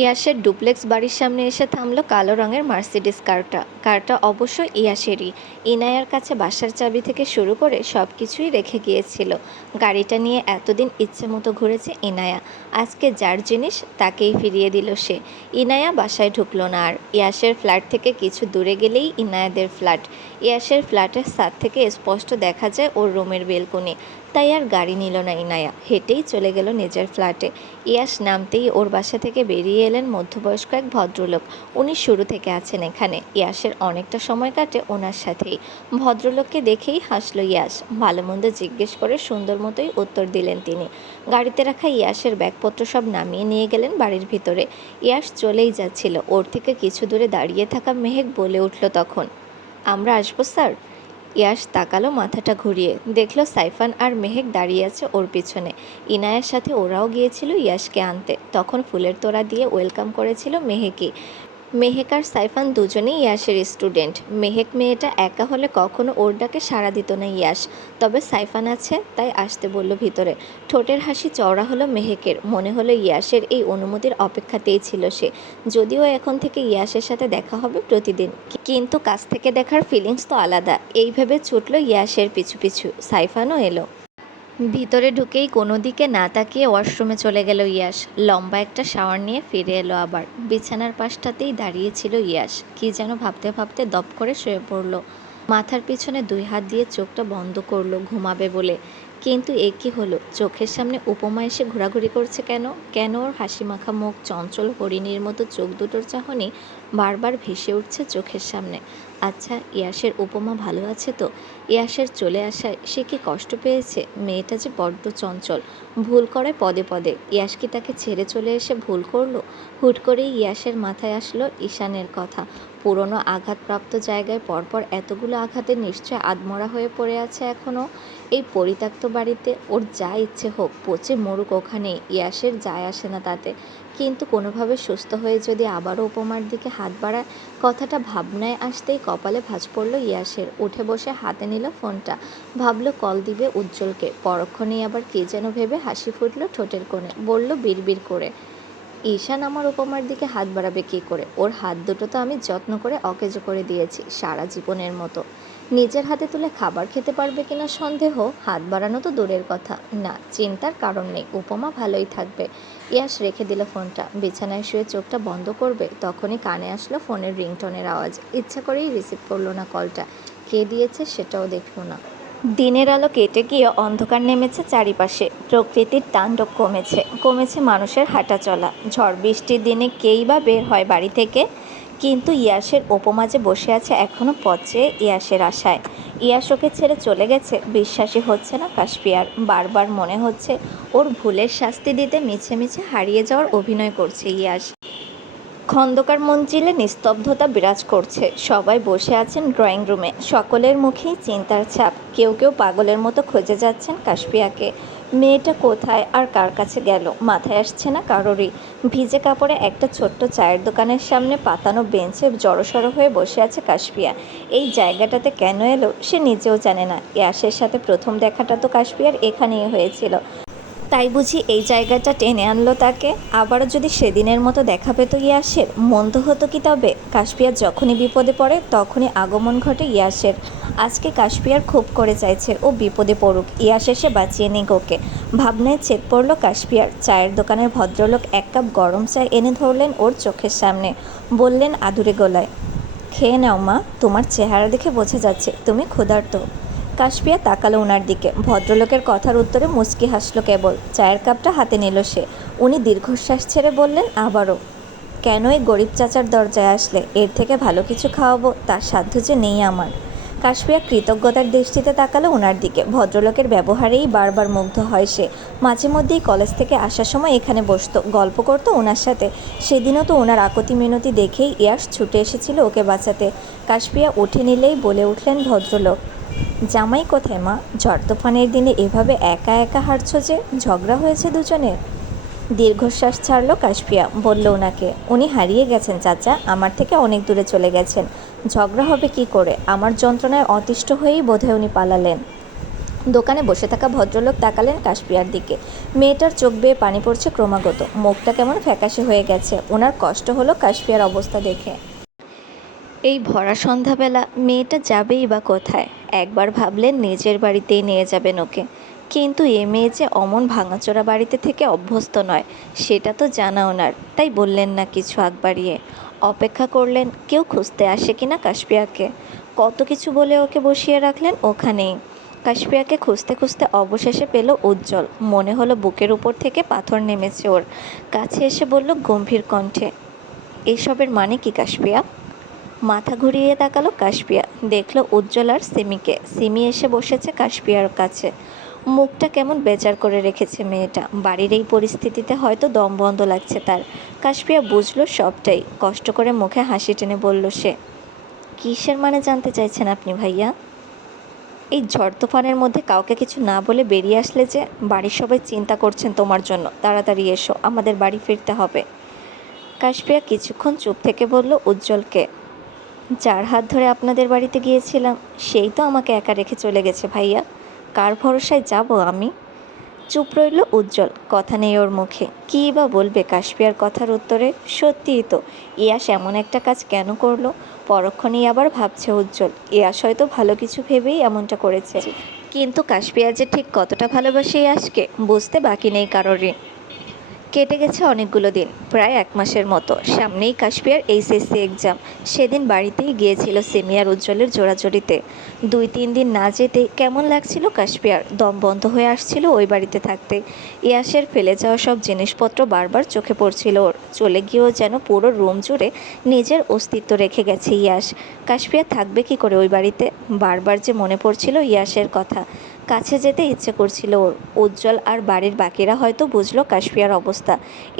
ইয়াসের duplex বাড়ির সামনে এসে থামলো কালো রঙের মার্সিডিজ কারটা। কারটা অবশ্য ইয়াসেরই। ইনায়ার কাছে বাসার চাবি থেকে শুরু করে সব কিছুই রেখে গিয়েছিল। গাড়িটা নিয়ে এতদিন ইচ্ছে মতো ঘুরেছে ইনায়া। আজকে যার জিনিস তাকেই ফিরিয়ে দিল সে। ইনায়া বাসায় ঢুকলো না আর। ইয়াসের ফ্ল্যাট থেকে কিছু দূরে গেলেই ইনায়াদের ফ্ল্যাট। ইয়াসের ফ্ল্যাটের ছাদ থেকে স্পষ্ট দেখা যায় ওর রুমের বেলকনি। তাই আর গাড়ি নিল না ইনায়া, হেঁটেই চলে গেল নিজের ফ্ল্যাটে। ইয়াস নামতেই ওর বাসা থেকে বেরিয়ে এলেন মধ্যবয়স্ক এক ভদ্রলোক। উনি শুরু থেকে আছেন এখানে। ইয়াসের অনেকটা সময় কাটে ওনার সাথেই। ভদ্রলোককে দেখেই হাসল ইয়াস। ভালো মন্দ জিজ্ঞেস করে সুন্দর মতোই উত্তর দিলেন তিনি। গাড়িতে রাখা ইয়াসের ব্যাগপত্র সব নামিয়ে নিয়ে গেলেন বাড়ির ভিতরে। ইয়াস চলেই যাচ্ছিল। ওর থেকে কিছু দূরে দাঁড়িয়ে থাকা মেহেক বলে উঠল তখন, আমরা আসবো স্যার? ইয়াস তাকালো মাথাটা ঘুরিয়ে, দেখল সাইফান আর মেহেক দাঁড়িয়ে আছে ওর পিছনে। ইনায়ার সাথে ওরাও গিয়েছিল ইয়াসকে আনতে। তখন ফুলের তোড়া দিয়ে ওয়েলকাম করেছিল মেহেকই। মেহেক আর সাইফান দুজনেই ইয়াসের স্টুডেন্ট। মেহেক মেয়েটা একা হলে কখনো ওর ডাকে সাড়া দিত না ইয়াস। তবে সাইফান আছে তাই আসতে বলল ভিতরে। ঠোঁটের হাসি চওড়া হলো মেহেকের। মনে হলো ইয়াসের এই অনুমতির অপেক্ষাতেই ছিল সে। যদিও এখন থেকে ইয়াসের সাথে দেখা হবে প্রতিদিন, কিন্তু কাছ থেকে দেখার ফিলিংস তো আলাদা। এই ভেবে ছুটল ইয়াসের পিছু পিছু। সাইফানও এলো। ভিতরে ঢুকেই কোনো দিকে না তাকিয়ে ওয়াশরুমে চলে গেল ইয়াস। লম্বা একটা শাওয়ার নিয়ে ফিরে এলো আবার। বিছানার পাশটাতেই দাঁড়িয়েছিল ইয়াস। কি যেন ভাবতে ভাবতে দপ করে শুয়ে পড়ল। মাথার পিছনে 2 হাত দিয়ে চোখটা বন্ধ করলো ঘুমাবে বলে। কিন্তু এ কী হলো? চোখের সামনে উপমা এসে ঘোরাঘুরি করছে কেন? কেন ওর হাসিমাখা মুখ, চঞ্চল হরিণীর মতো চোখ দুটোর চাহনি বারবার ভেসে উঠছে চোখের সামনে। আচ্ছা, ইয়াসের উপমা ভালো আছে তো? ইয়াসের চলে আসায় সে কি কষ্ট পেয়েছে? মেয়েটা যে বড্ড চঞ্চল, ভুল করে পদে পদে। ইয়াস কি তাকে ছেড়ে চলে এসে ভুল করলো? হুট করেই ইয়াসের মাথায় আসলো ঈশানের কথা। পুরনো আঘাতপ্রাপ্ত জায়গায় পরপর এতগুলো আঘাতে নিশ্চয় আধমরা হয়ে পড়ে আছে এখনও। এই পরিত্যক্ত বাড়িতে ওর যা ইচ্ছে হোক, পচে মরুক ওখানেই, ইয়াসের যায় আসে না তাতে। কিন্তু কোনোভাবে সুস্থ হয়ে যদি আবারও উপমার দিকে হাত বাড়ায়, কথাটা ভাবনায় আসতেই কপালে ভাঁজ পড়ল ইয়াসের। উঠে বসে হাতে নিল ফোনটা। ভাবল কল দিবে উজ্জ্বলকে। পরক্ষণেই আবার কে যেন ভেবে হাসি ফুটল ঠোঁটের কোণে। বলল বিড়বিড় করে, ঈশান আমার উপমার দিকে হাত বাড়াবে কী করে? ওর হাত দুটো তো আমি যত্ন করে অকেজো করে দিয়েছি সারা জীবনের মতো। নিজের হাতে তুলে খাবার খেতে পারবে কিনা সন্দেহ। হাত বাড়ানো তো দূরের কথা। না, চিন্তার কারণ নেই, উপমা ভালোই থাকবে। ইয়াস রেখে দিল ফোনটা। বিছানায় শুয়ে চোখটা বন্ধ করবে তখনই কানে আসলো ফোনের রিংটোনের আওয়াজ। ইচ্ছা করেই রিসিভ করলো না কলটা। কে দিয়েছে সেটাও দেখল না। দিনের আলো কেটে গিয়ে অন্ধকার নেমেছে চারিপাশে। প্রকৃতির তাণ্ডব কমেছে। কমেছে মানুষের হাঁটা চলা। ঝড় বৃষ্টির দিনে কেই বা বের হয় বাড়ি থেকে? কিন্তু ইয়াসের উপমা যে বসে আছে এখনও পচে ইয়াসের আশায়। ইয়াস ওকে ছেড়ে চলে গেছে বিশ্বাসই হচ্ছে না কাশপিয়ার। বারবার মনে হচ্ছে ওর ভুলের শাস্তি দিতে মিছে মিছে হারিয়ে যাওয়ার অভিনয় করছে ইয়াস। খন্দকার মঞ্জিলে নিস্তব্ধতা বিরাজ করছে। সবাই বসে আছেন ড্রয়িং রুমে। সকলের মুখেই চিন্তার ছাপ। কেউ কেউ পাগলের মতো খুঁজে যাচ্ছেন কাশপিয়াকে। মেয়েটা কোথায় আর কার কাছে গেল মাথায় আসছে না কারোরই। ভিজে কাপড়ে একটা ছোট্ট চায়ের দোকানের সামনে পাতানো বেঞ্চে জড়সড় হয়ে বসে আছে কাশপিয়া। এই জায়গাটাতে কেন এলো সে নিজেও জানে না। ইয়াসের সাথে প্রথম দেখাটা তো কাশপিয়ার এখানেই হয়েছিল। তাই বুঝি এই জায়গাটা টেনে আনলো তাকে? আবারও যদি সেদিনের মতো দেখা পেত ইয়াসের, মন্দ হতো কি তবে? কাশপিয়ার যখনই বিপদে পড়ে তখনই আগমন ঘটে ইয়াসের। আজকে কাশপিয়ার খুব করে চাইছে ও বিপদে পড়ুক, ইয়াস এসে বাঁচিয়ে নিক ওকে। ভাবনায় ছেদ পড়ল কাশপিয়ার। চায়ের দোকানের ভদ্রলোক 1 কাপ গরম চা এনে ধরলেন ওর চোখের সামনে। বললেন আদুরে গলায়, খেয়ে নাও মা, তোমার চেহারা দেখে বোঝা যাচ্ছে তুমি ক্ষুধার্ত। কাশপিয়া তাকালো ওনার দিকে। ভদ্রলোকের কথার উত্তরে মুচকি হাসল কেবল। চায়ের কাপটা হাতে নিল সে। উনি দীর্ঘশ্বাস ছেড়ে বললেন আবারও, কেন এই গরিব চাচার দরজায় আসলে? এর থেকে ভালো কিছু খাওয়াবো তার সাধ্য যে নেই আমার। কাশপিয়া কৃতজ্ঞতার দৃষ্টিতে তাকালো ওনার দিকে। ভদ্রলোকের ব্যবহারেই বারবার মুগ্ধ হয় সে। মাঝে মধ্যেই কলেজ থেকে আসার সময় এখানে বসতো, গল্প করতো ওনার সাথে। সেদিনও তো ওনার আকুতি মিনতি দেখেই ইয়াস ছুটে এসেছিল ওকে বাঁচাতে। কাশপিয়া উঠে নিলেই বলে উঠলেন ভদ্রলোক, জামাই কোথায় মা? ঝড় তুফানের দিনে এভাবে একা একা হাঁটছো যে? ঝগড়া হয়েছে দুজনের? দীর্ঘশ্বাস ছাড়ল কাশপিয়া। বলল ওনাকে, উনি হারিয়ে গেছেন চাচা, আমার থেকে অনেক দূরে চলে গেছেন। ঝগড়া হবে কি করে? আমার যন্ত্রণায় অতিষ্ঠ হয়েই বোধহয় উনি পালালেন। দোকানে বসে থাকা ভদ্রলোক তাকালেন কাশপিয়ার দিকে। মেয়েটার চোখ বেয়ে পানি পড়ছে ক্রমাগত, মুখটা কেমন ফ্যাকাশে হয়ে গেছে। ওনার কষ্ট হলো কাশপিয়ার অবস্থা দেখে। এই ভরা সন্ধ্যাবেলা মেয়েটা যাবেই বা কোথায়? একবার ভাবলেন নিজের বাড়িতেই নিয়ে যাবেন ওকে, কিন্তু এ মেয়ে যে অমন ভাঙাচোরা বাড়িতে থেকে অভ্যস্ত নয় সেটা তো জানা ওনার, তাই বললেন না কিছু আগ বাড়িয়ে। অপেক্ষা করলেন কেউ খুঁজতে আসে কিনা কাশপিয়াকে। কত কিছু বলে ওকে বসিয়ে রাখলেন ওখানেই। কাশপিয়াকে খুঁজতে খুঁজতে অবশেষে পেল উজ্জ্বল। মনে হলো বুকের উপর থেকে পাথর নেমেছে ওর। কাছে এসে বলল গম্ভীর কণ্ঠে, এইসবের মানে কি কাশপিয়া? মাথা ঘুরিয়ে তাকালো কাশপিয়া, দেখল উজ্জ্বল আর সিমিকে। সিমি এসে বসেছে কাশপিয়ার কাছে। মুখটা কেমন বেজার করে রেখেছে মেয়েটা। বাড়ির এই পরিস্থিতিতে হয়তো দম বন্ধ লাগছে তার। কাশপিয়া বুঝল সবটাই। কষ্ট করে মুখে হাসি টেনে বলল সে, কিসের মানে জানতে চাইছেন আপনি ভাইয়া? এই ঝড় তুফানের মধ্যে কাউকে কিছু না বলে বেরিয়ে আসলে যে? বাড়ির সবাই চিন্তা করছেন তোমার জন্য। তাড়াতাড়ি এসো, আমাদের বাড়ি ফিরতে হবে। কাশপিয়া কিছুক্ষণ চুপ থেকে বলল উজ্জ্বলকে, যার হাত ধরে আপনাদের বাড়িতে গিয়েছিলাম সেই তো আমাকে একা রেখে চলে গেছে ভাইয়া। কার ভরসায় যাব আমি? চুপ রইল উজ্জ্বল। কথা নেই ওর মুখে। কী বা বলবে কাশপিয়ার কথার উত্তরে? সত্যিই তো, ইয়াস এমন একটা কাজ কেন করলো? পরক্ষণেই আবার ভাবছে উজ্জ্বল, ইয়াস হয়তো ভালো কিছু ভেবেই এমনটা করেছে। কিন্তু কাশপিয়া যে ঠিক কতটা ভালোবাসে ইয়াসকে বুঝতে বাকি নেই কারোরই। কেটে গেছে অনেকগুলো দিন, প্রায় 1 মাসের মতো। সামনেই কাশপিয়ার এইচএসসি এক্সাম। সেদিন বাড়িতেই গিয়েছিল সিমি আর উজ্জ্বলের জোড়াজড়িতে। 2-3 দিন না যেতেই কেমন লাগছিল কাশপিয়ার। দম বন্ধ হয়ে আসছিল ওই বাড়িতে থাকতে। ইয়াসের ফেলে যাওয়া সব জিনিসপত্র বারবার চোখে পড়ছিল ওর। চলে গিয়েও যেন পুরো রুম জুড়ে নিজের অস্তিত্ব রেখে গেছে ইয়াস। কাশপিয়া থাকবে কি করে ওই বাড়িতে? বারবার যে মনে পড়ছিল ইয়াসের কথা। কাছে যেতে ইচ্ছে করছিল ওর। উজ্জ্বল আর বাড়ির বাকিরা হয়তো বুঝলো কাশপিয়ার অবস্থা।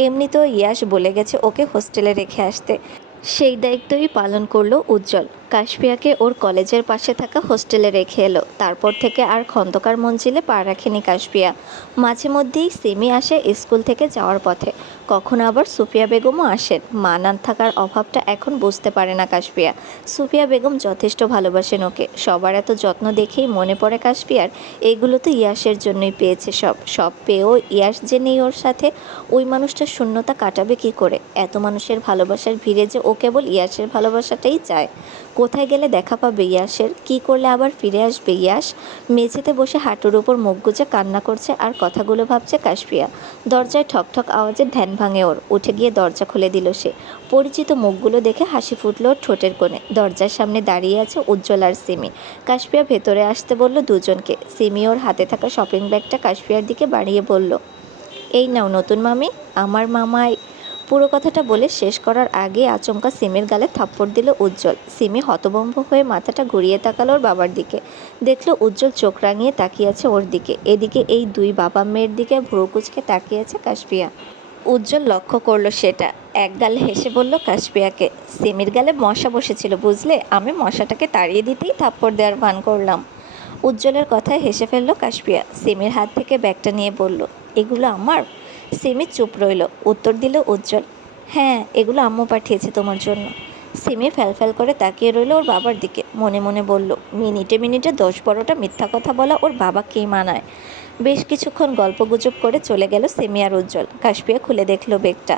এমনিতেও ইয়াস বলে গেছে ওকে হোস্টেলে রেখে আসতে। সেই দায়িত্বই পালন করলো উজ্জ্বল। কাশপিয়াকে ওর কলেজের পাশে থাকা হোস্টেলে রেখে এলো। তারপর থেকে আর খন্দকার মঞ্জিলে পা রাখেনি কাশপিয়া। মাঝে মধ্যেই সিমি আসে স্কুল থেকে যাওয়ার পথে। কখনো আবার সুফিয়া বেগমও আসেন। মা না থাকার অভাবটা এখন বুঝতে পারে না কাশপিয়া। সুফিয়া বেগম যথেষ্ট ভালোবাসেন ওকে। সবার এত যত্ন দেখেই মনে পড়ে কাশপিয়ার, এগুলো তো ইয়াসের জন্যই পেয়েছে সব। সব পেয়েও ইয়াস যে নেই ওর সাথে, ওই মানুষটার শূন্যতা কাটাবে কি করে? এত মানুষের ভালোবাসার ভিড়ে যে ও কেবল ইয়াসের ভালোবাসাটাই চায়। কোথায় গেলে দেখা পাবে ইয়াসের? কী করলে আবার ফিরে আসবে ইয়াস? মেঝেতে বসে হাঁটুর উপর মুখ গুজে কান্না করছে আর কথাগুলো ভাবছে কাশপিয়া। দরজায় ঠকঠক আওয়াজে ধ্যান ভাঙে ওর। উঠে গিয়ে দরজা খুলে দিল সে। পরিচিত মুখগুলো দেখে হাসি ফুটল ওর ঠোঁটের কোণে। দরজার সামনে দাঁড়িয়ে আছে উজ্জ্বল আর সিমি। কাশপিয়া ভেতরে আসতে বলল দুজনকে। সিমি ওর হাতে থাকা শপিং ব্যাগটা কাশপিয়ার দিকে বাড়িয়ে বলল, এই নাও নতুন মামি, আমার মামাই। পুরো কথাটা বলে শেষ করার আগে আচমকা সিমির গালে থাপ্পড় দিল উজ্জ্বল। সিমি হতভম্ব হয়ে মাথাটা ঘুরিয়ে তাকালো ওর বাবার দিকে। দেখলো উজ্জ্বল চোখ রাঙিয়ে তাকিয়ে আছে ওর দিকে। এদিকে এই দুই বাবা মেয়ের দিকে ভ্রু কুঁচকে তাকিয়ে আছে কাশপিয়া। উজ্জ্বল লক্ষ্য করলো সেটা। এক গাল হেসে বলল কাশপিয়াকে, সিমির গালে মশা বসেছিল বুঝলে, আমি মশাটাকে তাড়িয়ে দিতেই থাপ্পড় দেওয়ার ভান করলাম। উজ্জ্বলের কথায় হেসে ফেলল কাশপিয়া। সিমির হাত থেকে ব্যাগটা নিয়ে বলল, এগুলো আমার? সিমি চুপ রইল। উত্তর দিল উজ্জ্বল, হ্যাঁ, এগুলো আম্মু পাঠিয়েছে তোমার জন্য। সিমি ফ্যালফ্যাল করে তাকিয়ে রইল ওর বাবার দিকে। মনে মনে বলল, মিনিটে মিনিটে 10-12টা মিথ্যা কথা বলা ওর বাবাকেই মানায়। বেশ কিছুক্ষণ গল্পগুজব করে চলে গেল সিমি আর উজ্জ্বল। কাশপিয়া খুলে দেখলো ব্যাগটা।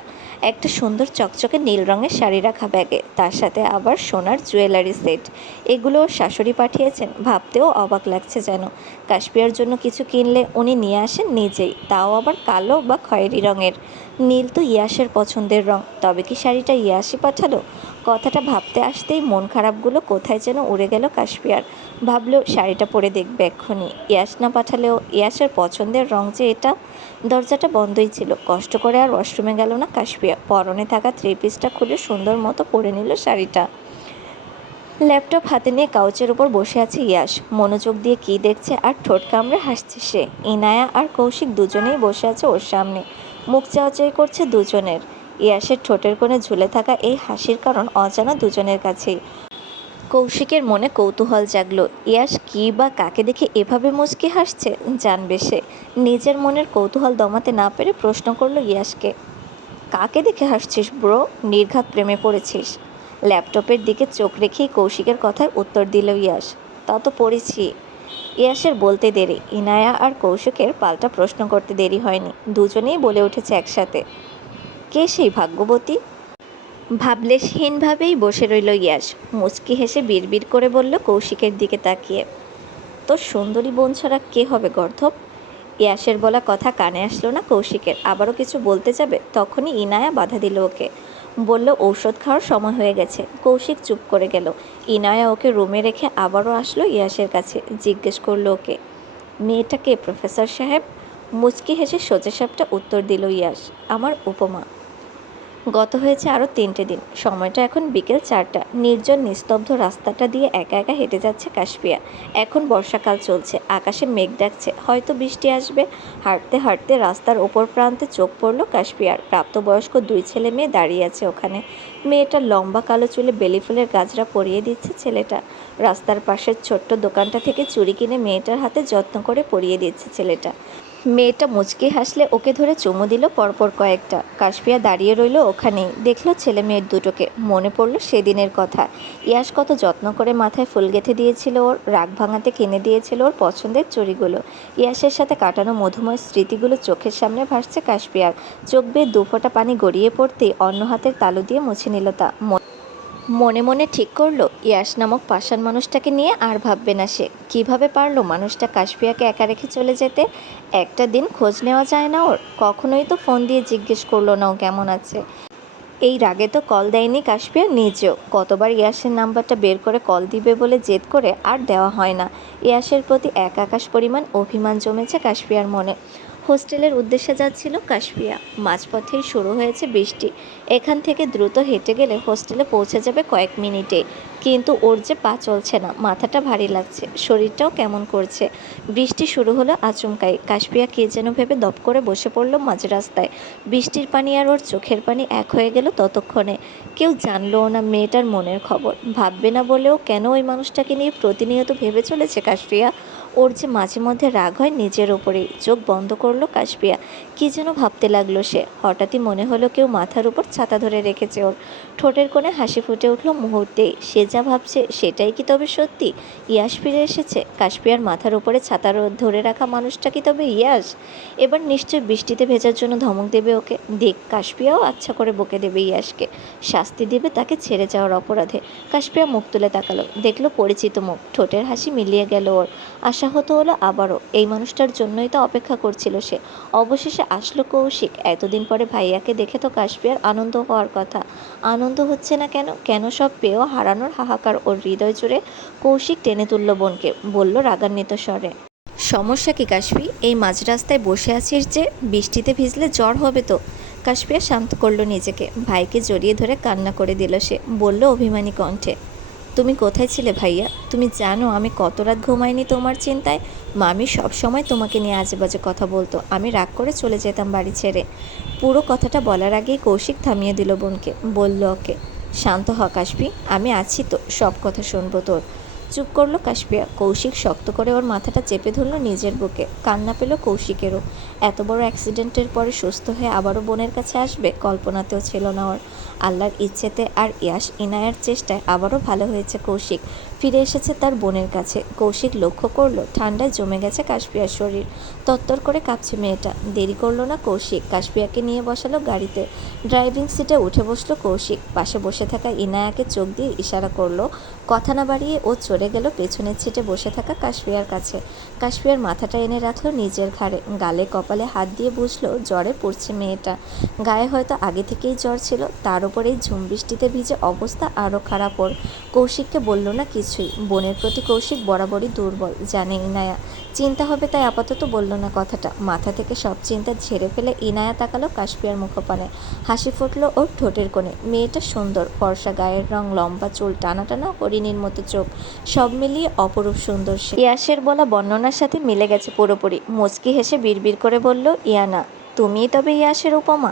একটা সুন্দর চকচকে নীল রঙের শাড়ি রাখা ব্যাগে, তার সাথে আবার সোনার জুয়েলারি সেট। এগুলো ওর শাশুড়ি পাঠিয়েছেন। ভাবতেও অবাক লাগছে যেন। কাশপিয়ার জন্য কিছু কিনলে উনি নিয়ে আসেন নিজেই, তাও আবার কালো বা খয়েরি রঙের। নীল তো ইয়াসের পছন্দের রং, তবে কি শাড়িটা ইয়াসই পাঠালো? কথাটা ভাবতে আসতেই মন খারাপগুলো কোথায় যেন উড়ে গেল কাশপিয়ার। ভাবলো শাড়িটা পরে দেখবে এক্ষুনি। ইয়াস না পাঠালেও ইয়াসের পছন্দের রং যে এটা। দরজাটা বন্ধই ছিল। কষ্ট করে আর ওয়াশরুমে গেল না কাশপিয়া। পরনে থাকা 3 পিসটা খুলে সুন্দর মতো পরে নিল শাড়িটা। ল্যাপটপ হাতে নিয়ে কাউচের উপর বসে আছে ইয়াস। মনোযোগ দিয়ে কী দেখছে আর ঠোঁট কামড়ে হাসছে সে। ইনায়া আর কৌশিক দুজনেই বসে আছে ওর সামনে। মুখ চাওয়াচাই করছে দুজনের। ইয়াসের ঠোঁটের কোণে ঝুলে থাকা এই হাসির কারণ অজানা দুজনের কাছেই। কৌশিকের মনে কৌতূহল জাগলো, ইয়াস কী বা কাকে দেখে এভাবে মুচকি হাসছে জানবে সে। নিজের মনের কৌতূহল দমাতে না পেরে প্রশ্ন করলো ইয়াসকে, কাকে দেখে হাসছিস ব্রো? নির্ঘাত প্রেমে পড়েছিস? ল্যাপটপের দিকে চোখ রেখেই কৌশিকের কথায় উত্তর দিল ইয়াস, তা তো পড়েছি। ইয়াসের বলতে দেরি, ইনায়া আর কৌশিকের পাল্টা প্রশ্ন করতে দেরি হয়নি। দুজনেই বলে উঠেছে একসাথে, কে সেই ভাগ্যবতী? ভাবলেশহীনভাবেই বসে রইল ইয়াস। মুচকি হেসে বিড়বিড় করে বলল কৌশিকের দিকে তাকিয়ে, তোর সুন্দরী বোন ছাড়া কে হবে গর্ধব? ইয়াসের বলা কথা কানে আসলো না কৌশিকের। আবারও কিছু বলতে যাবে, তখনই ইনায়া বাধা দিল ওকে। বলল ঔষধ খাওয়ার সময় হয়ে গেছে। কৌশিক চুপ করে গেল। ইনায়া ওকে রুমে রেখে আবারও আসলো ইয়াসের কাছে। জিজ্ঞেস করলো ওকে, মেয়েটা কে প্রফেসর সাহেব? মুচকি হেসে সোজাসাপটা উত্তর দিল ইয়াস, আমার উপমা। গত হয়েছে আরও 3টে দিন। সময়টা এখন বিকেল 4টা। নির্জন নিস্তব্ধ রাস্তাটা দিয়ে একা একা হেঁটে যাচ্ছে কাশপিয়া। এখন বর্ষাকাল চলছে, আকাশে মেঘ ডাকছে, হয়তো বৃষ্টি আসবে। হাঁটতে হাঁটতে রাস্তার ওপর প্রান্তে চোখ পড়ল কাশপিয়ার। প্রাপ্তবয়স্ক 2 ছেলে মেয়ে দাঁড়িয়ে আছে ওখানে। মেয়েটার লম্বা কালো চুলে বেলি ফুলের গাজরা পরিয়ে দিচ্ছে ছেলেটা। রাস্তার পাশের ছোট্ট দোকানটা থেকে চুড়ি কিনে মেয়েটার হাতে যত্ন করে পরিয়ে দিচ্ছে ছেলেটা। মেয়েটা মুচকি হাসলে ওকে ধরে চুমু দিল পরপর কয়েকটা। কাশপিয়া দাঁড়িয়ে রইল ওখানেই, দেখলো ছেলে মেয়ের দুটোকে। মনে পড়ল সেদিনের কথা। ইয়াস কত যত্ন করে মাথায় ফুল গেঁথে দিয়েছিল ওর, রাগ ভাঙাতে কিনে দিয়েছিল ওর পছন্দের চুড়িগুলো। ইয়াসের সাথে কাটানো মধুময় স্মৃতিগুলো চোখের সামনে ভাসছে কাশপিয়ার। চোখ বেয়ে 2 ফোঁটা পানি গড়িয়ে পড়তেই অন্য হাতের তালু দিয়ে মুছে নিল তা। মনে মনে ঠিক করলো ইয়াস নামক পাষাণ মানুষটাকে নিয়ে আর ভাববে না সে। কিভাবে পারলো মানুষটা কাশপিয়াকে একা রেখে চলে যেতে? একটা দিন খোঁজ নেওয়া যায় না ওর? কখনোই তো ফোন দিয়ে জিজ্ঞেস করলো না ও কেমন আছে। এই রাগে তো কল দেয়নি কাশপিয়া নিজেও। কতবার ইয়াসের নাম্বারটা বের করে কল দিবে বলে জেদ করে আর দেওয়া হয় না। ইয়াসের প্রতি এক আকাশ পরিমাণ অভিমান জমেছে কাশপিয়ার মনে। হোস্টেলের উদ্দেশ্যে যাচ্ছিল কাশপিয়া। মাঝপথেই শুরু হয়েছে বৃষ্টি। এখান থেকে দ্রুত হেঁটে গেলে হোস্টেলে পৌঁছে যাবে কয়েক মিনিটে। কিন্তু ওর যে পা চলছে না, মাথাটা ভারী লাগছে, শরীরটাও কেমন করছে। বৃষ্টি শুরু হলো আচমকাই। কাশপিয়া কে যেন ভেবে দপ করে বসে পড়ল মাঝ রাস্তায়। বৃষ্টির পানি আর ওর চোখের পানি এক হয়ে গেল ততক্ষণে। কেউ জানলো না মেয়েটার মনের খবর। ভাববে না বলেও কেন ওই মানুষটাকে নিয়ে প্রতিনিয়ত ভেবে চলেছে কাশপিয়া? ওর যে মাঝে মধ্যে রাগ হয় নিজের ওপরেই। চোখ বন্ধ করলো কাশপিয়া। কী যেন ভাবতে লাগলো সে। হঠাৎই মনে হলো কেউ মাথার উপর ছাতা ধরে রেখেছে ওর। ঠোঁটের কোণে হাসি ফুটে উঠল মুহূর্তেই। সে যা ভাবছে সেটাই কি তবে সত্যি? ইয়াস ফিরে এসেছে? কাশপিয়ার মাথার উপরে ছাতা ধরে রাখা মানুষটা কি তবে ইয়াস? এবার নিশ্চয় বৃষ্টিতে ভেজার জন্য ধমক দেবে ওকে। দেখ, কাশপিয়াও আচ্ছা করে বকে দেবে ইয়াসকে। শাস্তি দেবে তাকে ছেড়ে যাওয়ার অপরাধে। কাশপিয়া মুখ তুলে তাকালো, দেখলো পরিচিত মুখ। ঠোঁটের হাসি মিলিয়ে গেল ওর। আশাহত হলো আবারও। এই মানুষটার জন্যই তো অপেক্ষা করছিল সে। অবশেষে আসলো কৌশিক। এতদিন পরে ভাইয়াকে দেখে তো কাশপিয়ার আনন্দ হওয়ার কথা। আনন্দ হচ্ছে না কেন? কেন সব পেয়েও হারানোর হাহাকার ওর হৃদয় জুড়ে। কৌশিক টেনে তুলল বোনকে, বলল রাগান্বিত স্বরে, সমস্যা কি কাশপি? এই মাঝ রাস্তায় বসে আছিস যে? বৃষ্টিতে ভিজলে জ্বর হবে তো। কাশপিয়া শান্ত করলো নিজেকে। ভাইকে জড়িয়ে ধরে কান্না করে দিল সে। বলল অভিমানী কণ্ঠে, তুমি কোথায় ছিলে ভাইয়া? তুমি জানো আমি কত রাত ঘুমাইনি তোমার চিন্তায়। মামি সব সময় তোমাকে নিয়ে আজে বাজে কথা বলতো। আমি রাগ করে চলে যেতাম বাড়ি ছেড়ে। পুরো কথাটা বলার আগেই কৌশিক থামিয়ে দিল বোনকে। বলল ওকে, শান্ত হ কাশপি, আমি আছি তো, সব কথা শুনবো তোর। চুপ করলো কাশপিয়া। কৌশিক শক্ত করে ওর মাথাটা চেপে ধরলো নিজের বুকে। কান্না পেল কৌশিকেরও। এত বড় অ্যাক্সিডেন্টের পরে সুস্থ হয়ে আবারও বোনের কাছে আসবে, কল্পনাতেও ছিল না ওর। আল্লাহর ইচ্ছেতে আর ইয়াস ইনায়ার চেষ্টায় আবারও ভালো হয়েছে কৌশিক। ফিরে এসেছে তার বোনের কাছে। কৌশিক লক্ষ্য করলো ঠান্ডায় জমে গেছে কাশপিয়ার শরীর। তত্তর করে কাঁপছে মেয়েটা। দেরি করলো না কৌশিক। কাশপিয়াকে নিয়ে বসালো গাড়িতে। ড্রাইভিং সিটে উঠে বসলো কৌশিক। পাশে বসে থাকা ইনায়াকে চোখ দিয়ে ইশারা করলো। কথা না বাড়িয়ে ও চলে গেল পেছনের সিটে বসে থাকা কাশপিয়ার কাছে। কাশপিয়ার মাথাটা এনে রাখলো নিজের ঘাড়ে। গালে কপালে হাত দিয়ে বুঝলো জ্বরে পড়ছে মেয়েটা। গায়ে হয়তো আগে থেকেই জ্বর ছিল, তার উপর এই ঝুম বৃষ্টিতে ভিজে অবস্থা আরও খারাপ ওর। কৌশিককে বলল না কিছুই। বোনের প্রতি কৌশিক বরাবরই দুর্বল, জানে ইনায়া। চিন্তা হবে তাই আপাতত বলল না কথাটা। মাথা থেকে সব চিন্তা ঝেড়ে ফেলে ইনায়া তাকালো কাশপিয়ার মুখপানে। হাসি ফুটল ওর ঠোঁটের কোণে। মেয়েটা সুন্দর, ফর্সা গায়ের রং, লম্বা চুল, টানা টানা হরিণীর মতো চোখ, সব মিলিয়ে অপরূপ সুন্দর সে। ইয়াসের বলা বর্ণনার সাথে মিলে গেছে পুরোপুরি। মুচকি হেসে বিড়বিড় করে বলল, ইয়ানা, তুমিই তবে ইয়াসের উপমা?